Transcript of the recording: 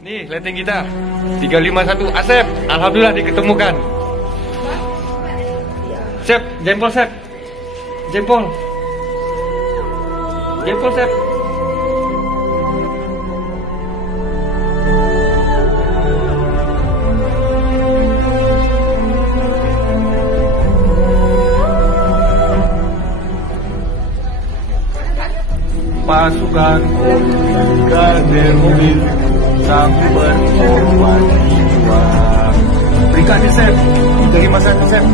Nih, letting kita 351 Asep. Alhamdulillah diketemukan. Sep, jempol Sep. Jempol. Jempol Sep. Pasukan Garden Mobil sang berkorban jiwa. Berikan Sep, 351 Sep.